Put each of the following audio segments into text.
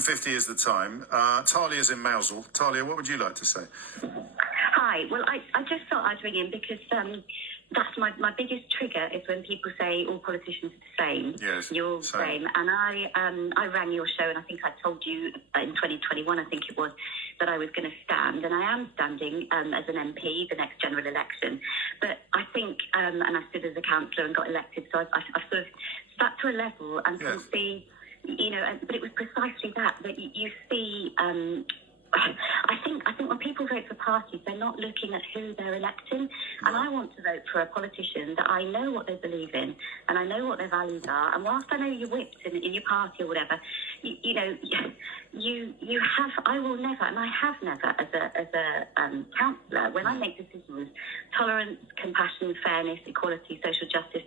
50 is the time. Talia's in Mousehole. Talia, what would you like to say? Hi. Well, I just thought I'd ring in because that's my biggest trigger is when people say all politicians are the same. Yes, you're all the same. And I rang your show and I think I told you in 2021, I think it was, that I was going to stand. And I am standing as an MP the next general election. But I think, and I stood as a councillor and got elected, so I've sort of stuck to a level and can see, but it was precisely that you see. I think when people vote for parties, they're not looking at who they're electing. And I want to vote for a politician that I know what they believe in and I know what their values are. And whilst I know you're whipped in your party or whatever, you have. I will never, and I have never, as a councillor, when I make decisions, tolerance, compassion, fairness, equality, social justice.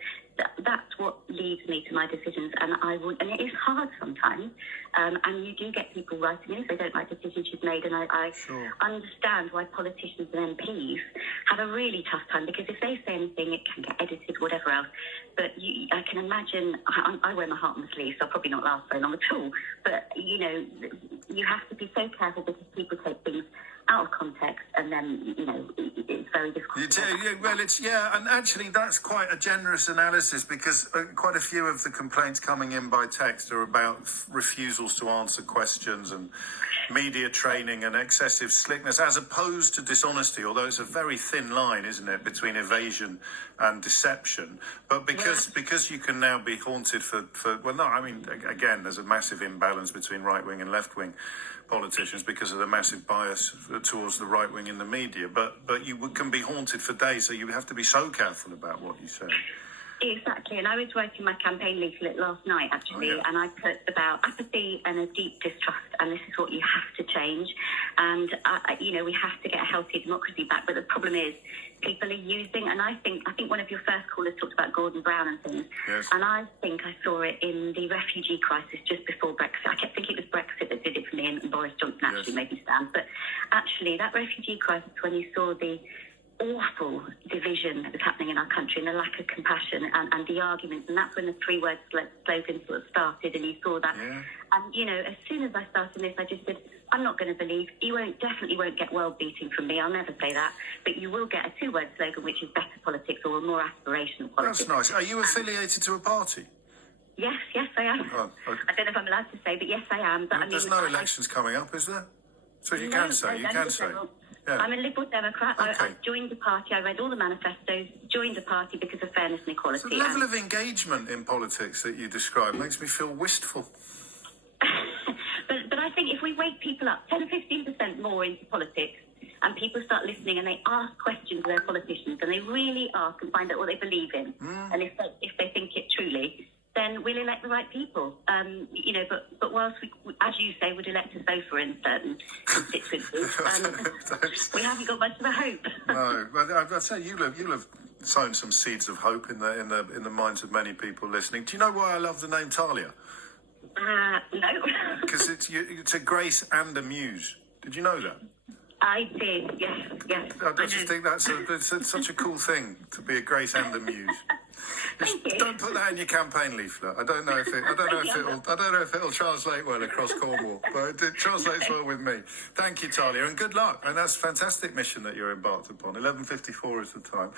That's what leads me to my decisions, and and it is hard sometimes, and you do get people writing in if they don't like decisions you've made, and I understand why politicians and MPs have a really tough time, because if they say anything, it can get edited, whatever else. But I can imagine, I wear my heart on my sleeve, so I'll probably not last very long at all, but, you have to be so careful because people take things out of context, and then, it's very difficult. And actually that's quite a generous analysis, because quite a few of the complaints coming in by text are about refusals to answer questions and media training and excessive slickness, as opposed to dishonesty, although it's a very thin line, isn't it, between evasion and deception. But because you can now be haunted again, there's a massive imbalance between right-wing and left-wing politicians because of the massive bias towards the right wing in the media, but you can be haunted for days, so you have to be so careful about what you say. Exactly, and I was writing my campaign leaflet last night, actually, and I put about apathy and a deep distrust, and this is what you have to change, and, we have to get a healthy democracy back, but the problem is people are using, and I think one of your first callers talked about Gordon Brown and things, and I think I saw it in the refugee crisis just before Brexit. I kept thinking it was Brexit that did it for me, and Boris Johnson actually made me stand, but actually that refugee crisis, when you saw the awful division that was happening in our country and the lack of compassion and the arguments, and that's when the three-word slogan sort of started, and you saw that. And, as soon as I started this, I just said, I'm not going to believe, you definitely won't get world beating from me, I'll never say that, but you will get a two-word slogan, which is better politics or more aspirational politics. That's nice. Are you affiliated to a party? Yes, I am. Oh, okay. I don't know if I'm allowed to say, but yes, I am. But there's no elections coming up, is there? So you can say. Yeah. I'm a Liberal Democrat. Okay. I joined the party. I read all the manifestos, joined the party because of fairness and equality. So the level of engagement in politics that you describe makes me feel wistful. but I think if we wake people up 10 or 15% more into politics, and people start listening and they ask questions of their politicians, and they really ask and find out what they believe in, and if they think it truly, then we'll elect the right people. But whilst we, as you say, would elect a sofa in certain constituencies, we haven't got much of a hope. No, but I'd say you'll have sown some seeds of hope in the minds of many people listening. Do you know why I love the name Talia? No. Because it's a grace and a muse. Did you know that? I did, yes. I just think that's such a cool thing, to be a grace and a muse. Don't put that in your campaign leaflet. I don't know if it'll translate well across Cornwall, but it translates well with me. Thank you, Talia, and good luck. And that's a fantastic mission that you're embarked upon. 11:54 is the time.